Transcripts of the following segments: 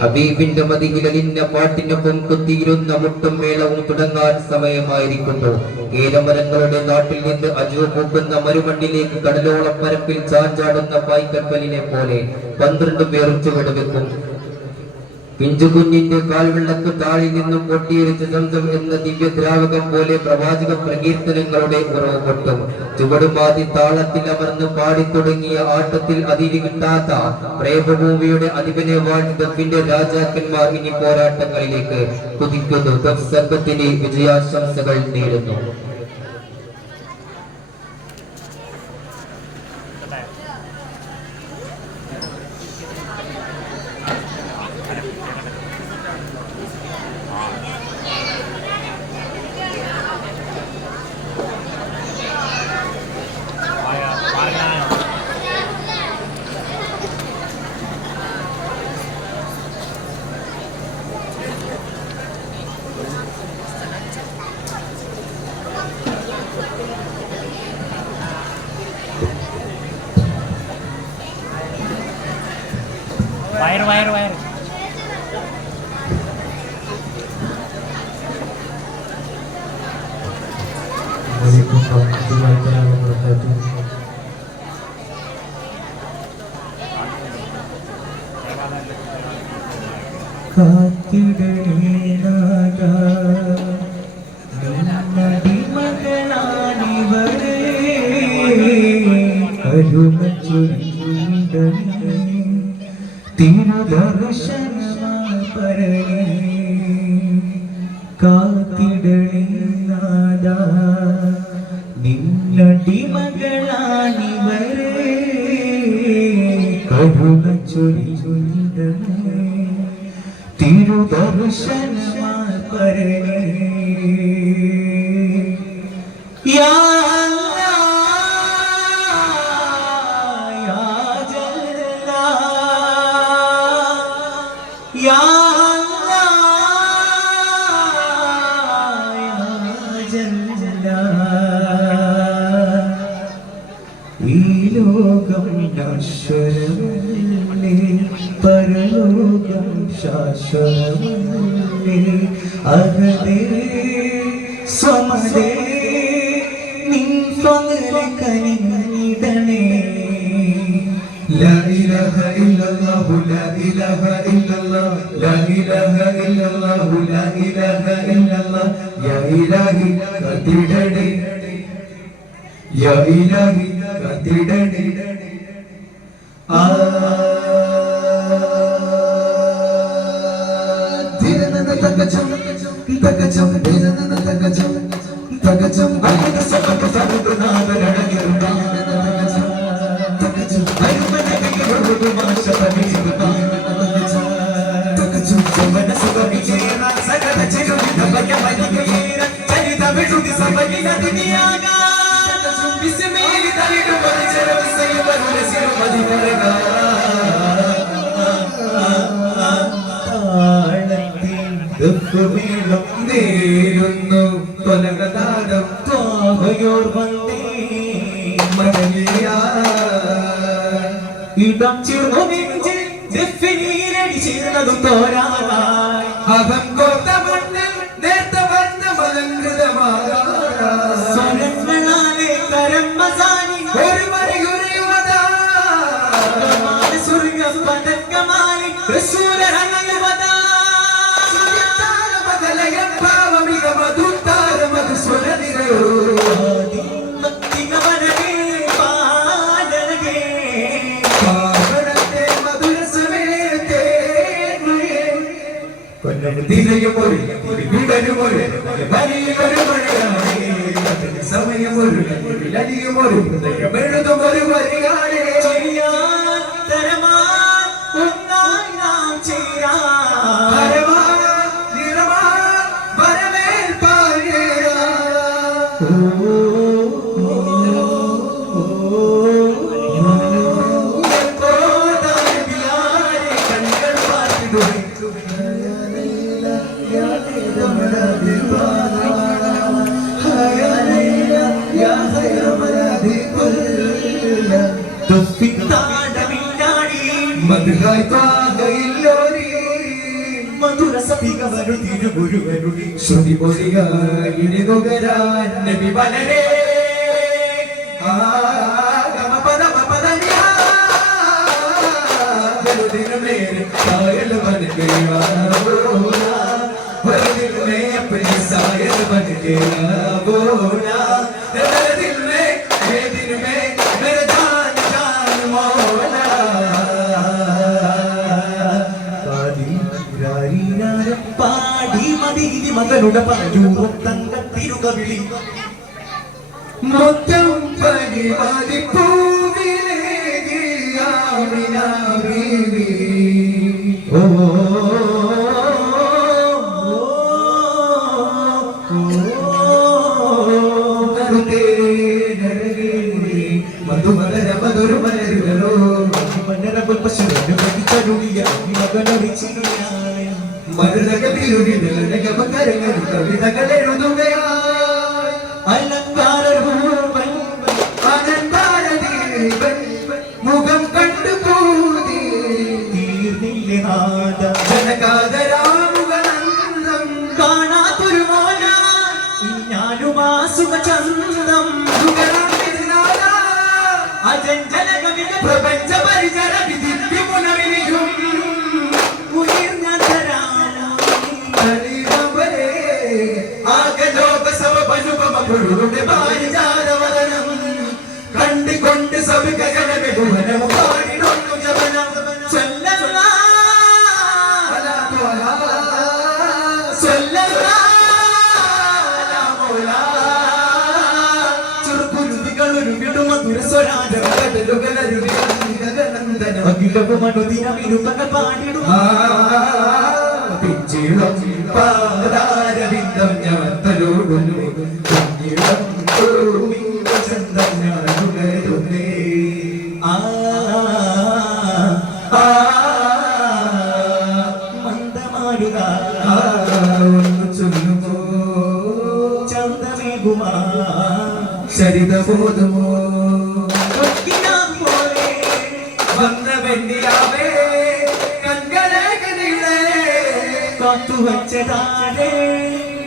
ഹബീബിന്റെ മദിഹിലിന്ന പാട്ടിനൊപ്പം കുത്തിയിരുന്ന മുട്ടും മേളവും തുടങ്ങാൻ സമയമായിരിക്കുന്നു. ഏലമരങ്ങളുടെ നാട്ടിൽ നിന്ന് അജു പൂക്കുന്ന മരുമണ്ണിലേക്ക് കടലോളം പരപ്പിൽ ചാഞ്ചാടുന്ന പായ്ക്കപ്പലിനെ പോലെ 12 പേർ ചുവടുവെക്കും. പിഞ്ചുകുഞ്ഞിന്റെ കാൽവെള്ളക്ക് താഴെ നിന്നും പൊട്ടിയൊരിച്ച സംസം എന്ന ദിവ്യദ്രാവകം പോലെ പ്രവാചക പ്രകീർത്തനങ്ങളുടെ ഉറവ് പൊട്ടും. ചുവടുമാതി താളത്തിൽ അമർന്ന് പാടിത്തുടങ്ങിയ ആട്ടത്തിൽ അതിരി കിട്ടാത്ത പ്രേമഭൂമിയുടെ അധിപനെ വാഴ്ത്തപ്പിന്റെ രാജാക്കന്മാർ ഇനി പോരാട്ടങ്ങളിലേക്ക് കുതിക്കുന്നു. സംഘത്തിന് വിജയാശംസകൾ നേരുന്നു. വയർ ഈ ലോകം നശ്വരമല്ലേ, പരലോകം ശാശ്വതമല്ലേ. അഹദേ സമദേ നിൻ ഫള കനിടണേ. ലാ ഇലാഹ ഇല്ലല്ലാഹു ലാ ഇലാഹ ഇല്ലല്ലാഹ് ലാ ഇലാഹ ഇല്ലല്ലാഹു ലാ ഇലാഹ ഇല്ലല്ലാഹ്. യാ ഇലാഹി കതിടണേ, യാ ഇലാഹി കതിടണേ. നേരുന്നു തൊലകതാരം ത്വാഹയോർ വന്നേ മടങ്ങിയ ഇടം ചേർന്നു നെഞ്ചിൽ ദഫ്ഫിനീരടി ചേർന്നതും തോരാനായി അകം കോത്ത മണ്ണിൽ നേർത്ത വന്ന മലങ്കൃതമായ സ്വരങ്ങളാലെ കരം മസാനി ഒരു മറിയുറിയുവതാ സ്വർഗ പതക്കമാലി റസൂലഹനയുവതാ മധുഹായി സവിതവരു തിരുഗുരുവരുടെ ശ്രുതി പൊലിയായി നുകരാൻ നബി വലരേ दिन मेरे सायल बन गया बोला हर दिल में अपनी सायल बन गया बोला तेरे दिल में मेरे जान जान मौला പാടി മദീനി മകനുടെ പാരൂറും തങ്കത്തിരുകവിളി മൊത്തം പരിപാടി മധുമലര മധുരു മലരുകളോ മന്നരപ്പൽ പശുവിനു കടിച്ചരുളിയ മരുതകവിരുടിനകമകരങ്ങൾ കവിതകളെഴുതുകയായി അലങ്കാരൂപൻ അനന്താരദീപൻ മുഖം കണ്ടു പോതി തീർന്നില്ലേ നാദ ജനകാതരാമുഖനന്ദം കാണാത്തൊരു മോന ഞാനുമാ സുഖചന്ദ്രം അജഞ്ചല കവിത പ്രപഞ്ച പരിചര വിധിക്ക് പുനവിനിയും ഉയർന്ന തരാളേ ആകലോക സമപനുപമപുരുടെ പാരിജാതവദനം കണ്ടിക്കൊണ്ട് സവികജനമെ ഭുവനം പാടിനൊന്നു ജപനം പാദാരവിന്ദം ഞാൻ തലോടുന്നു ചന്തം ഞാൻ ഉണരുന്നേ മന്ദമാരുക ഒന്ന് ചൊല്ലുമോ ചന്തമേകുമാ ചരിതബോധമോ വന്ന വെണ്ണിയാവേ കൺകളെ കാത്തുവച്ചതാരേ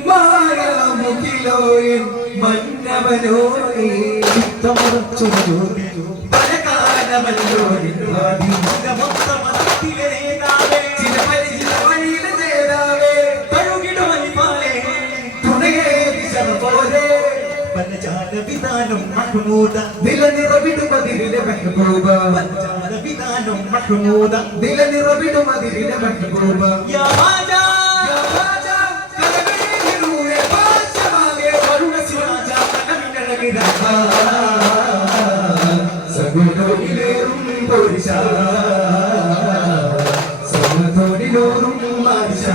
മായാമുഖിലോയും മന്നവനോരേ ചിത്തമുറച്ചൊരു പലകാലമല്ലോ ചിലപരിചിതവഴിയിലെ നേതാവേ തഴുകിടുവനിപ്പാലേ തുണയേ പോലെ വിധാനം മഹ്മൂദ നിലനിറവിടുമതിരിലെ മെഹബൂബ വിധാനം മഹ്മൂദ നിലനിറവിടുമതിരിലെ മെഹബൂബ യാ രാജാ കലകേരുവേ പാശമാകെ കരുണ സിരാജ കനവിനഴകിട സഗുണോയിലേറും പോരിശ സഗുണോയിലോറും മാരിശ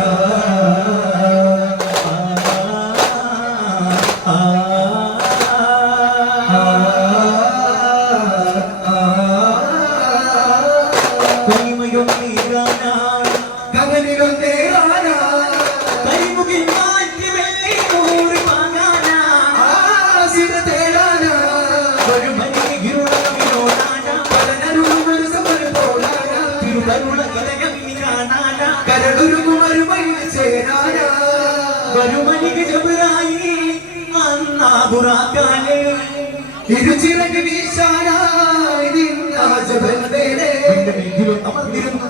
ഇരുചിറക് വീശാനായി നിന്നാജബൽ വേലേ എങ്കിലും അമർന്നിരുന്നു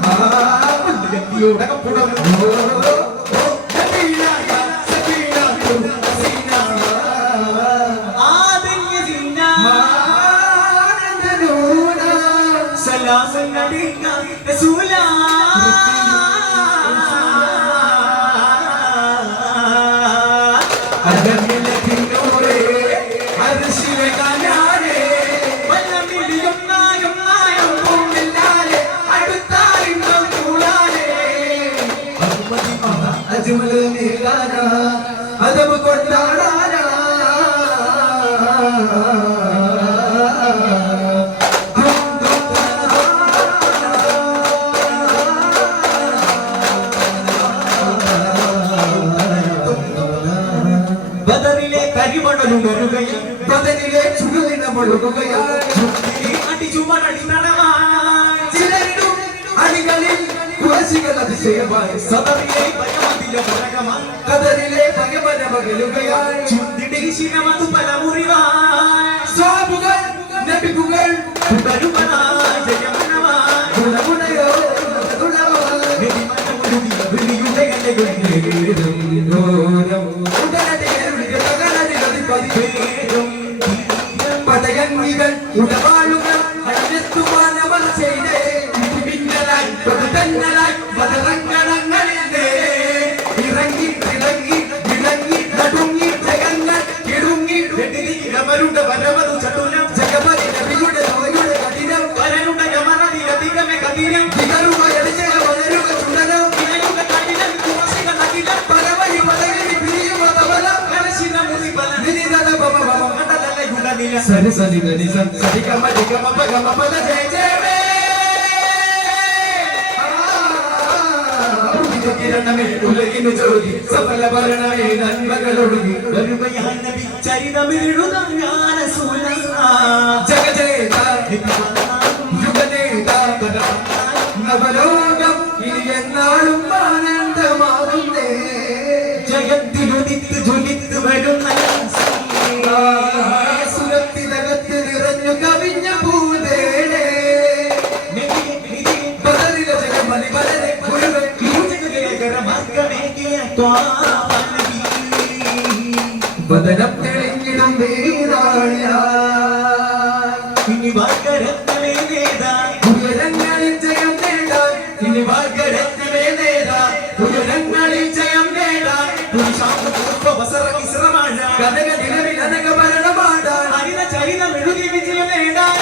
അതവ് കൊണ്ടാടാനാ ബദറിലെ കരിമണലു മരുകയാൽ ബദറിലെ ചുടുനിണമൊഴുകുകയാൽ അടിച്ചുമണി നടവാൻ ചിലരിടും അണികളിൽ കുറശികൾ അതിശയമായി സദറിലെ ഭയമതിലെ ഭരകമായി കദറിലെ ഭയമന മകളുകയായി ചുണ്ടിടിശിനമതു പലമുറിവായി സ്വാബുകൾ നബികുകൾ പുകരുമനായി ജയമനമായി ഗുണഗുണയോ ഗുണഗുണമായി നിതിമനമുരുകിയ വിളിയുടെ ഗലകും ഘോരം ഉടനടികളുടെ തകരടികളി പതിവേരും പടയങ്ങികൾ ഉടവാളുകൾ അഴത്തുമാനവർ ചെയ്തേ മിന്നലായി പ്രതിതന്നലായി മതറങ്ങളങ്ങളിലേ ഇറങ്ങി തിളങ്ങി വിളങ്ങി നടുങ്ങി ജഗങ്ങൾ കിടുങ്ങി അവരുടെ വരവതു ചടുലം ജഗപതി നബിയുടെ നോയുടെ കഠിനം വരനുടെ യമനധികമേ കഠിനം തികറുക എളിച്ചക വളരുക ചുടനം ഇലയുക കഠിനം കുമസിക നകിലം പരവഴി വളരി പിരിയുക തവലം കരശിന മുറിപല നിനിതല ബമ ബമ മണ്ടലല ഗുണനില സരി സരി ഗനി സം സരി ഗമ ഗമ പഗമ പദ ജയ ജയമേ കിരണമേ ഉലകിന് ജോലി സഫല ഭരണമേ നന്മകളൊഴുകി വരുകയാൽ നബി ചരിതമെഴുതാൻ ഞാൻ ജഗജേത യുഗനേത നവലോകം ഇനി എന്നാളും ആനന്ദമാകുന്നേ ജഗത്തിലുദിത്ത് ജ്വലിത്ത് വരുന്ന സുരത്തിനകത്ത് നിറഞ്ഞു കവിഞ്ഞ പൂതേടേ ബദറിലെ ജഗമലി ബദരെ ഗുരുവേ ബദനം തെളിഞ്ഞിടും വേദാളിയ ഇനി വാക്കരത്തിലെ നേതാ ഉയരങ്ങളിൽ ജയം നേടാൻ ഇനി വാക്കരത്തിലെ നേതാ ഉയരങ്ങളിൽ ജയം നേടാൻ വസറമിശ്രമാണ് കനക നിലവിൽ അനക ഭരണമാടാൻ ഹരിത ചരിതം എഴുതി വിജയം നേടാൻ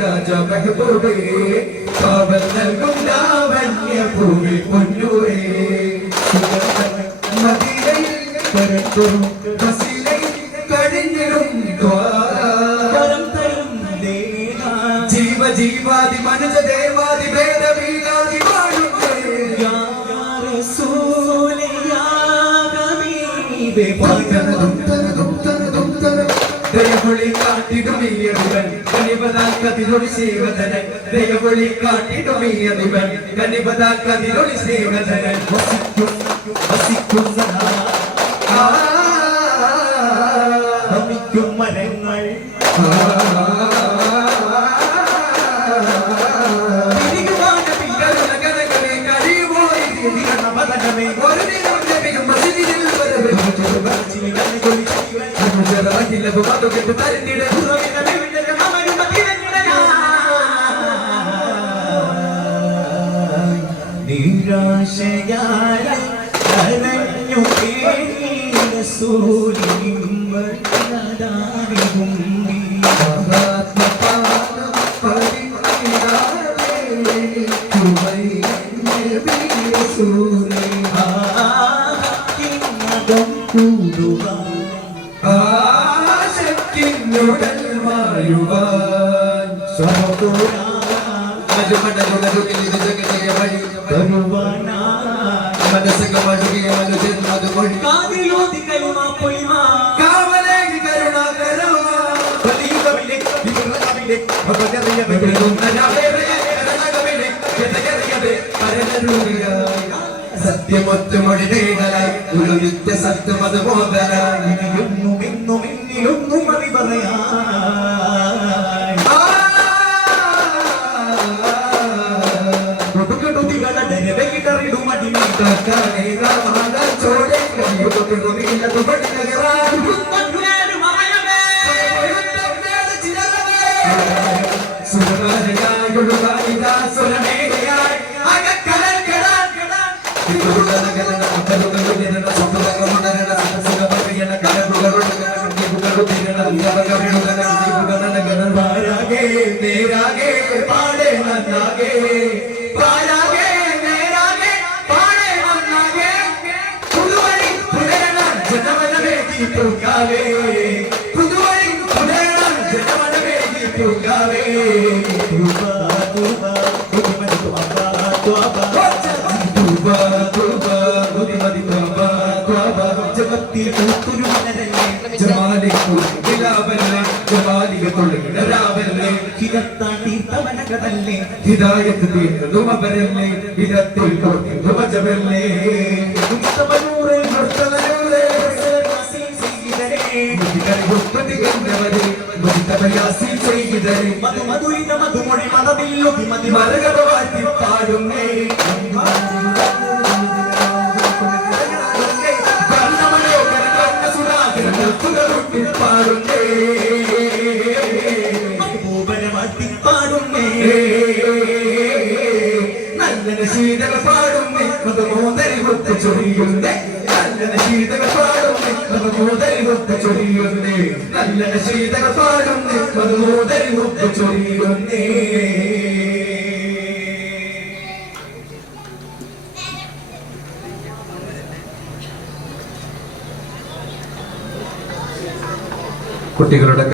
രാജ മെഹബൂബേ കാവൽ നൽകും ലാവണ്യ ഭൂമി പൊന്നൂരേ മദീനയിൽ കരത്തും വസീലയിൽ കഴിഞ്ഞിടും ദ്വാരം തരും ജീവ ജീവാദി മനുജ ദേവാദി ഭേദവീകാദി വാഴുന്നേ യാ റസൂലേ യാ ഹബീബേ പാകനതും തനതും തനതും തനം ദയവൊളി കാട്ടിടുമിയവൻ കനിപതാക്കതിലൊളി സേവതനൻ ദയവൊളി കാട്ടിടുമിയവൻ കനിപതാക്കതിലൊളി സേവതനൻ വസിക്കും മരങ്ങൾ നിരാശയായ കരഞ്ഞു സത്യമൊത്തുമൊഴി നേടലായി ഒരു നിത്യ സത്യം അത് ബോധനായി ഇനിയൊന്നും ഇന്നും ഇന്നിലൊന്നും മറി പറയാ നേരാകെ പാടേ നന്നാകെ പാരാകെ നേരാകെ പാടേ നന്നാകെ പുതുവഴി പുലരണം ജനമനമേകി പൂക്കാവേ പുതുവഴി പുലരണം ജനമനമേകി പൂക്കാവേ തുബാ തുബാ പുതുമതി തുബാ തുബാ തുബാ തുബാ പുതുമതി തുബാ തുബാ ജഗത്തിൽ പൂത്തുരു മനരല്ലേ ജമാലിക്കുൽ വിലാവല്ലേ ജമാലിക തൊഴിൽ രാവല്ലേ തീരത്താൻ തീർത്ഥമനകതല്ലേ ഹിദായത്ത് തീർന്നുമവരല്ലേ ഇരത്തിൽ കോർത്തിരുമജവല്ലേ മുസ്തഫനൂറേ മുർത്തലനൂറേ മധുമധുരിത മധുമൊഴി മതമില്ലൊതി മതി മരകവാറ്റി പാടുന്നേ പാടുന്നേ പാടുന്നേ നല്ല ശീതക പാടുന്നേ മധുമോദരി വൃത്ത ചൊരിയുന്നേ നല്ല ശീതക പാടുന്നേ മധുമോദരി വൃത്ത ചൊരിയുന്നേ നല്ല ശീതക പാടുന്നേ മധുമോദരി വൃത്ത ചൊരിയുന്നേ കുട്ടികളുടെ